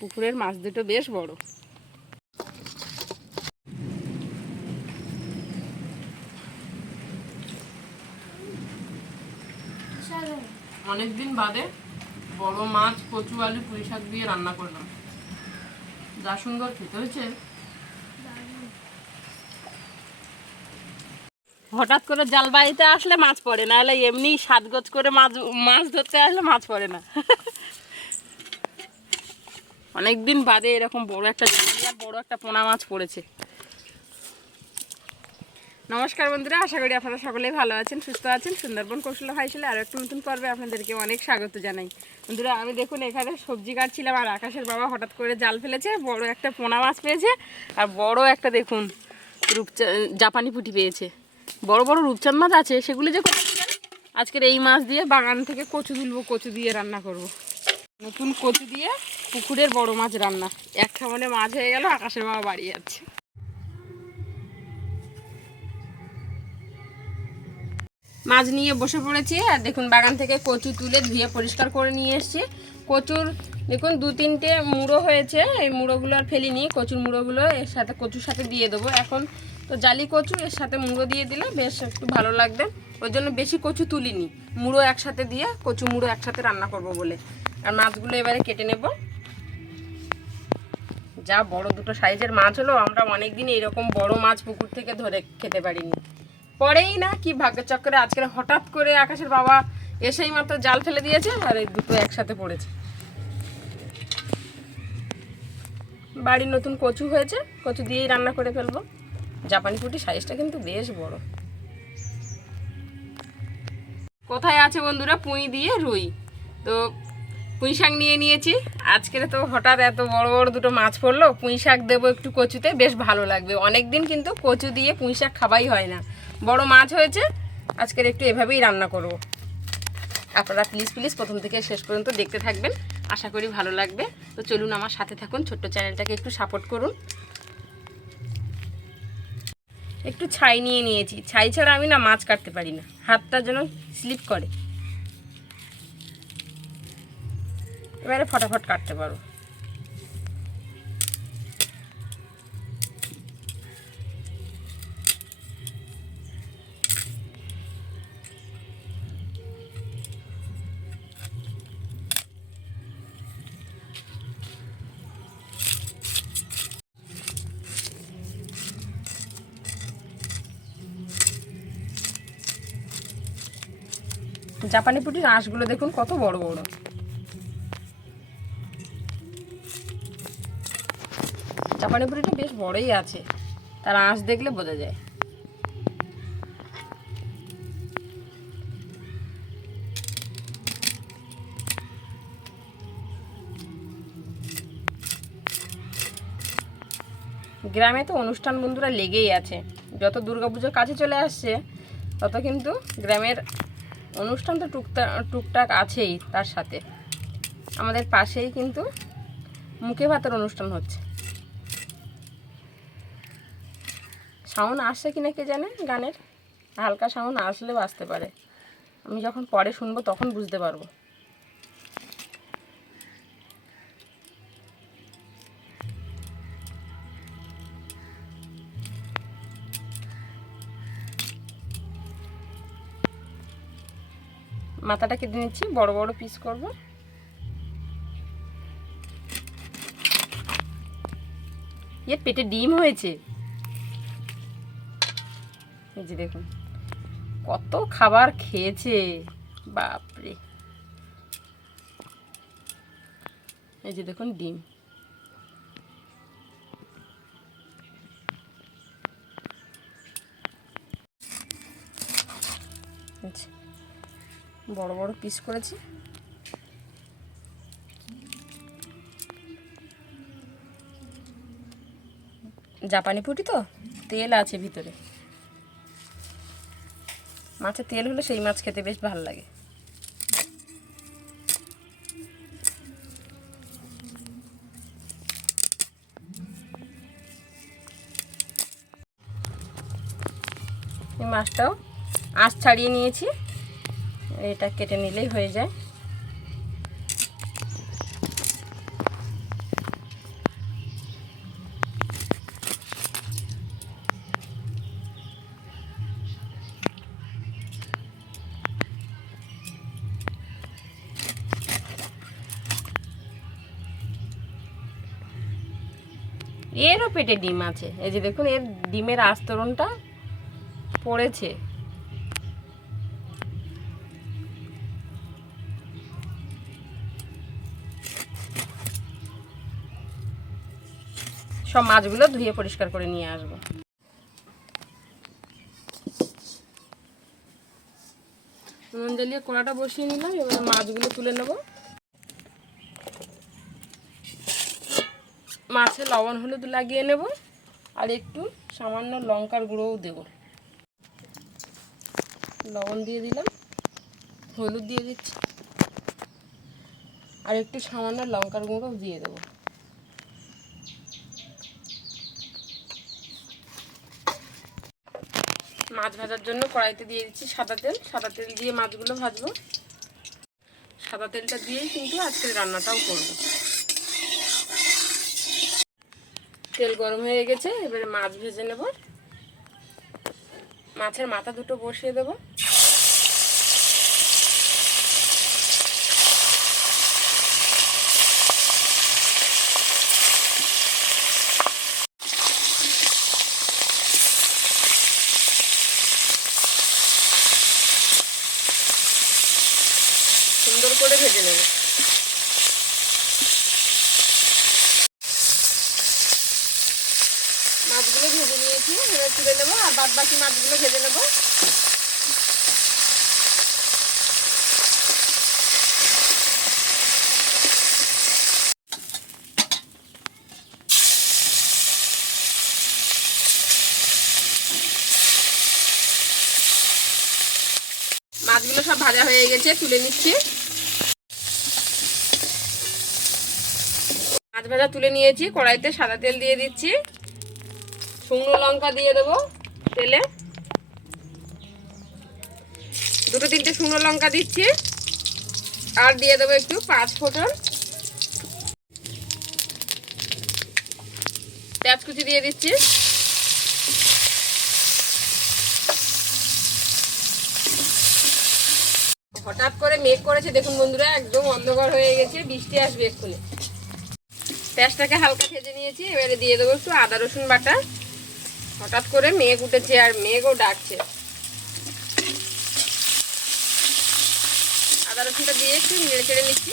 পুকুরের মাছ দুটো বেশ বড়। অনেকদিন বাদে বড় মাছ, কচু, আলু, পুঁই শাক দিয়ে রান্না করলাম। যা সুন্দর খেতে হয়েছে। হঠাৎ করে জালবাড়িতে আসলে মাছ পড়ে না, হলে এমনি সাজগোজ করে মাছ ধরতে আসলে মাছ পড়ে না। অনেকদিন বাদে এরকম বড় একটা বড় একটা পোনা মাছ পড়েছে। নমস্কার বন্ধুরা, আশা করি আপনারা সকলেই ভালো আছেন, সুস্থ আছেন। সুন্দরবন কৌশল হাইশলে আরও একটা নতুন পর্বে আপনাদেরকে অনেক স্বাগত জানাই। বন্ধুরা, আমি দেখুন এখানে সবজি কাটছিলাম, আর আকাশের বাবা হঠাৎ করে জাল ফেলেছে, বড় একটা পোনা মাছ পেয়েছে, আর বড় একটা দেখুন জাপানি পুঁটি পেয়েছে। বড় বড় রূপচাঁদ মাছ আছে, সেগুলি যে আজকের এই মাছ দিয়ে বাগান থেকে কচু তুলবো, কচু দিয়ে রান্না করব। নতুন কচু দিয়ে পুকুরের বড় মাছ রান্না। এক খামনে মাছ হয়ে গেল, আকাশের বাবা বাড়ি যাচ্ছে। মাছ নিয়ে বসে পড়েছি, আর দেখুন বাগান থেকে কচু তুলে ধুয়ে পরিষ্কার করে নিয়ে এসেছি। কচুর দেখুন 2-3টে মুড়ো হয়েছে, এই মুড়োগুলো আর ফেলিনি। কচুর মুড়োগুলো এর সাথে কচুর সাথে দিয়ে দেবো। এখন তো জালি কচু, এর সাথে মুড়ো দিয়ে দিলে বেশ একটু ভালো লাগবে, ওই জন্য বেশি কচু তুলিনি। মুড়ো একসাথে দিয়ে কচু মুড়ো একসাথে রান্না করব বলে। আর মাছগুলো এবারে কেটে নেব। যা বড় দুটো সাইজের মাছ হলো, আমরা অনেকদিন এরকম বড় মাছ পুকুর থেকে ধরে খেতে পারিনি। পরেই না কি ভাগ্যচক্রে আজকে হঠাৎ করে আকাশের বাবা এসেই মাত্র জাল ফেলে দিয়েছে, আর এই দুটো একসাথে পড়েছে। বাড়ির নতুন কচু হয়েছে, কচু দিয়েই রান্না করে ফেলবো। জাপানি পুঁটি সাইজটা কিন্তু বেশ বড়। কোথায় আছে বন্ধুরা পুঁই দিয়ে রুই? তো পুঁই শাক নিয়ে নিয়েছি। আজকের তো হঠাৎ এত বড় বড় দুটো মাছ পড়লো, পুঁই শাক দেবো একটু কচুতে, বেশ ভালো লাগবে। অনেকদিন কিন্তু কচু দিয়ে পুঁই শাক খাওয়াই হয় না। বড় মাছ হয়েছে, আজকের একটু এভাবেই রান্না করব। আপনারা প্লিজ প্রথম থেকে শেষ পর্যন্ত দেখতে থাকবেন, আশা করি ভালো লাগবে। তো চলুন আমার সাথে থাকুন, ছোট্ট চ্যানেলটাকে একটু সাপোর্ট করুন। একটু ছাই নিয়ে নিয়েছি, ছাই ছাড়া আমি না মাছ কাটতে পারি না, হাতটা যেন স্লিপ করে। এবারে ফটাফট কাটতে পারো। জাপানি পুঁটির আঁশগুলো দেখুন কত বড় বড়। জাপানি পুঁটিটা বেশ বড়ই আছে, তার আঁশ দেখলে বোঝা যায়। গ্রামে তো অনুষ্ঠান বন্ধুরা লেগেই আছে। যত দুর্গাপুজোর কাছে চলে আসছে, তত কিন্তু গ্রামের অনুষ্ঠান তো টুকটাক আছেই। তার সাথে আমাদের পাশেই কিন্তু মুখে ভাতের অনুষ্ঠান হচ্ছে। সাউন্ড আসছে কিনা কে জানে, গানের হালকা সাউন্ড আসলে বাজতে পারে। আমি যখন পরে শুনবো তখন বুঝতে পারবো। মাথাটা কেটে নিচ্ছি, বড় বড় পিস করব। এর পেটে ডিম হয়েছে, এই যে দেখুন কত খাবার খেয়েছে, বাপরে। এই যে দেখুন ডিম। বড় বড় পিস করেছি। জাপানি পুঁটি তো তেল আছে ভিতরে, মাছে তেল হলে সেই মাছ খেতে বেশ ভালো লাগে। এই মাছটাও আঁশ ছাড়িয়ে নিয়েছি, এটা কেটে নিলেই হয়ে যায়। এরও পেটে ডিম আছে, এই যে দেখুন এর ডিমের আস্তরণটা পড়েছে। সব মাছগুলো ধুয়ে পরিষ্কার করে নিয়ে আসবো। নুন জ্বালিয়ে কড়াটা বসিয়ে নিলাম, এবার মাছগুলো তুলে নেব। মাছে লবণ হলুদ লাগিয়ে নেব, আর একটু সামান্য লঙ্কার গুঁড়োও দেব। লবণ দিয়ে দিলাম, হলুদ দিয়ে দিচ্ছি, আর একটু সামান্য লঙ্কার গুঁড়োও দিয়ে দেব। মাছ ভাজার জন্য কড়াইতে দিয়ে দিচ্ছি সাদা তেল। সাদা তেল দিয়ে মাছগুলো ভাজবো। সাদা তেলটা দিয়েই কিন্তু আজকের রান্নাটাও করব। তেল গরম হয়ে গেছে, এবারে মাছ ভেজে নেব। মাছের মাথা দুটো বসিয়ে দেব। সুন্দর করে ভেজে নেব। মাছগুলো ভেজে নিয়েছি, এবার তুলে নেবো, আর বাদ বাকি মাছগুলো ভেজে নেব। মাছগুলো সব ভাজা হয়ে গেছে, তুলে নিচ্ছি। মাছ ভাজা তুলে নিয়েছি, কড়াইতে সাদা তেল দিয়ে দিচ্ছি। শুকনো লঙ্কা দিয়ে দেবো তেলে, দুটো তিনটে শুকনো লঙ্কা দিচ্ছি, আর দিয়ে দেবো একটু 5 ফোঁটন। পেঁয়াজ কুচি দিয়ে দিচ্ছি। হঠাৎ করে মেঘ করেছে দেখুন বন্ধুরা, একদম অন্ধকার হয়ে গেছে, বৃষ্টি আসবে এক্ষুনি। পেঁয়াজটাকে হালকা ভেজে নিয়েছি, এবারে দিয়ে দেবো একটু আদা রসুন বাটা। হঠাৎ করে মেঘ উঠেছে আর মেঘও ডাকছে। আদা রসুনটা দিয়ে একটু নেড়ে চেড়ে নিচ্ছি।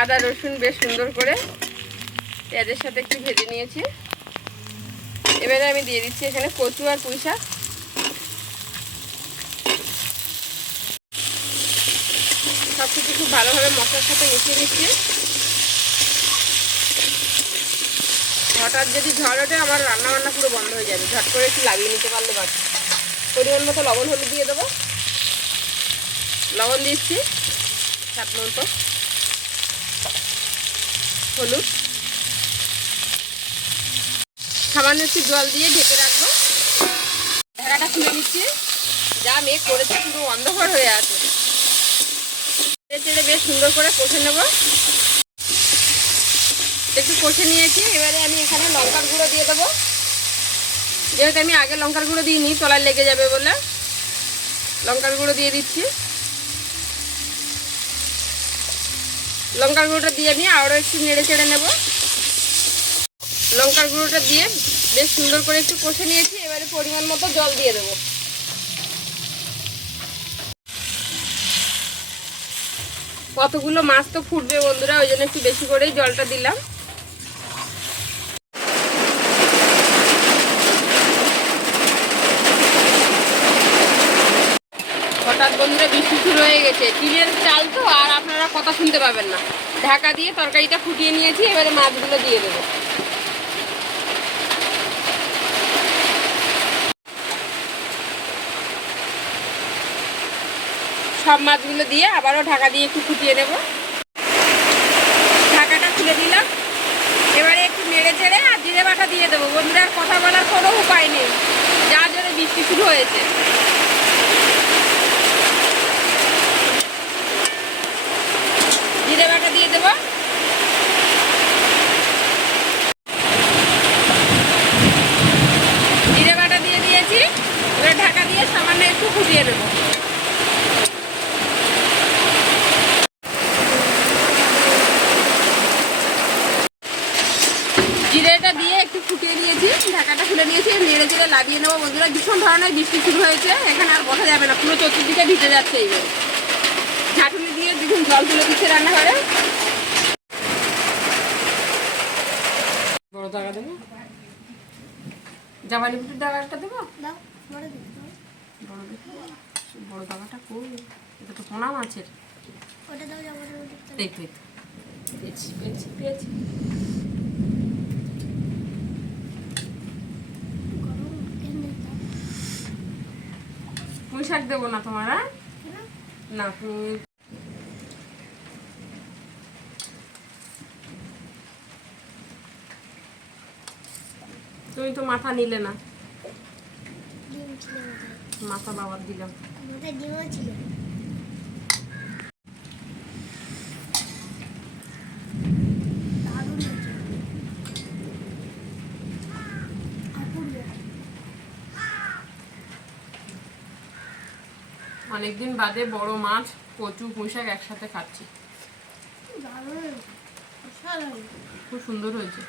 আদা রসুন বেশ সুন্দর করে পেঁয়াজের সাথে একটু ভেজে নিয়েছি। এবারে আমি দিয়ে দিচ্ছি এখানে কচু আর পুঁই শাক। সব কিছু খুব ভালোভাবে মশলার সাথে মিশিয়ে নিচ্ছি। হঠাৎ যদি ঝড় ওঠে আমার রান্না বান্না পুরো বন্ধ হয়ে যাবে, ঝট করে একটু লাগিয়ে নিতে পারলে বাকি। পরিমাণ মতো লবণ হলুদ দিয়ে দেবো। লবণ দিচ্ছি স্বাদ মতো, হলুদ, সামান্য একটু জল দিয়ে ঢেকে রাখবো। ঢাকাটা খুলে নিচ্ছি। যা মেঘ করেছে পুরো অন্ধকার হয়ে আছে। চেড়ে বেশ সুন্দর করে কষে নেব। একটু কষে নিয়েছি, এবারে আমি এখানে লঙ্কার গুঁড়ো দিয়ে দেবো। যেহেতু আমি আগে লঙ্কার গুঁড়ো দিইনি, তলায় লেগে যাবে বলে লঙ্কার গুঁড়ো দিয়ে দিচ্ছি। লঙ্কার গুঁড়োটা দিয়ে আমি আরও একটু নেড়ে চেড়ে নেব। লঙ্কার গুঁড়োটা দিয়ে বেশ সুন্দর করে একটু কষে নিয়েছি, এবারে পরিমাণ মতো জল দিয়ে দেবো। কতগুলো মাছ তো ফুটবে বন্ধুরা, ওই জন্য একটু বেশি করেই জলটা দিলাম। হঠাৎ বন্ধুরা বৃষ্টি শুরু হয়ে গেছে, টিনের চাল তো, আর আপনারা কথা শুনতে পাবেন না। ঢাকা দিয়ে তরকারিটা ফুটিয়ে নিয়েছি, এবারে মাছগুলো দিয়ে দেবো। সব মাছগুলো দিয়ে আবারও ঢাকা দিয়ে একটু ফুটিয়ে নেব। ঢাকাটা খুলে দিলাম, এবারে একটু নেড়ে চেড়ে আর জিরে বাটা দিয়ে দেবো। বন্ধুরা আর কথা বলার কোনো উপায় নেই, যার জন্য বৃষ্টি শুরু হয়েছে। জিরে বাটা দিয়ে দেবো। জিরে বাটা দিয়ে দিয়েছি, এবার ঢাকা দিয়ে সামান্য একটু ফুটিয়ে দেবো। তুলে নিয়েছি, নেড়ে চেড়ে লাগিয়ে নেবো বন্ধুরা। ভীষণ ধরনের বৃষ্টি শুরু হয়েছে, এখানে আর বসা যাবে না, পুরো চতুর্দিকে ভিজে যাচ্ছে। এইবার ঝাঁটুনি দিয়ে দেখুন জল তুলে দিচ্ছে রান্নাঘরে। বড় দাগা দেবো, জামাই লিপুটির দাগাটা দেবো, বড় দাগাটা কই? এটা তো পোনা মাছের। এই তো পেয়েছি পেয়েছি পেয়েছি। পুঁই শাক দেবো না তোমার? না তুমি তো মাথা নিলে না, মাথা বাবার দিলাম। অনেকদিন বাদে বড় মাছ, কচু, পুঁই শাক একসাথে খাচ্ছি, খুব সুন্দর হয়েছে।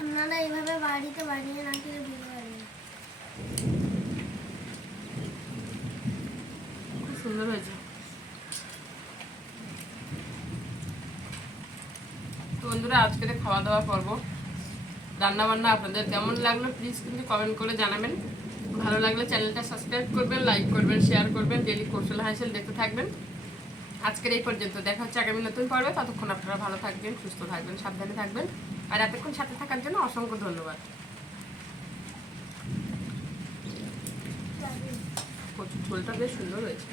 আপনারা এইভাবে বাড়িতে বানিয়ে না খেলে বুঝতে পারবেন। খুব সুন্দর হয়েছে। তো বন্ধুরা, আজকের খাওয়া দাওয়া পর্ব রান্না বান্না আপনাদের কেমন লাগলো প্লিজ কিন্তু কমেন্ট করে জানাবেন। ভালো লাগলে চ্যানেলটা সাবস্ক্রাইব করবেন, লাইক করবেন, শেয়ার করবেন, ডেইলি কৌশল হাসিল দেখতে থাকবেন। আজকের এই পর্যন্ত, দেখা হচ্ছে আগামী নতুন পর্বে। ততক্ষণ আপনারা ভালো থাকবেন, সুস্থ থাকবেন, সাবধানে থাকবেন। আর এতক্ষণ সাথে থাকার জন্য অসংখ্য ধন্যবাদ। কচুর ঝোলটা বেশ সুন্দর হয়েছে।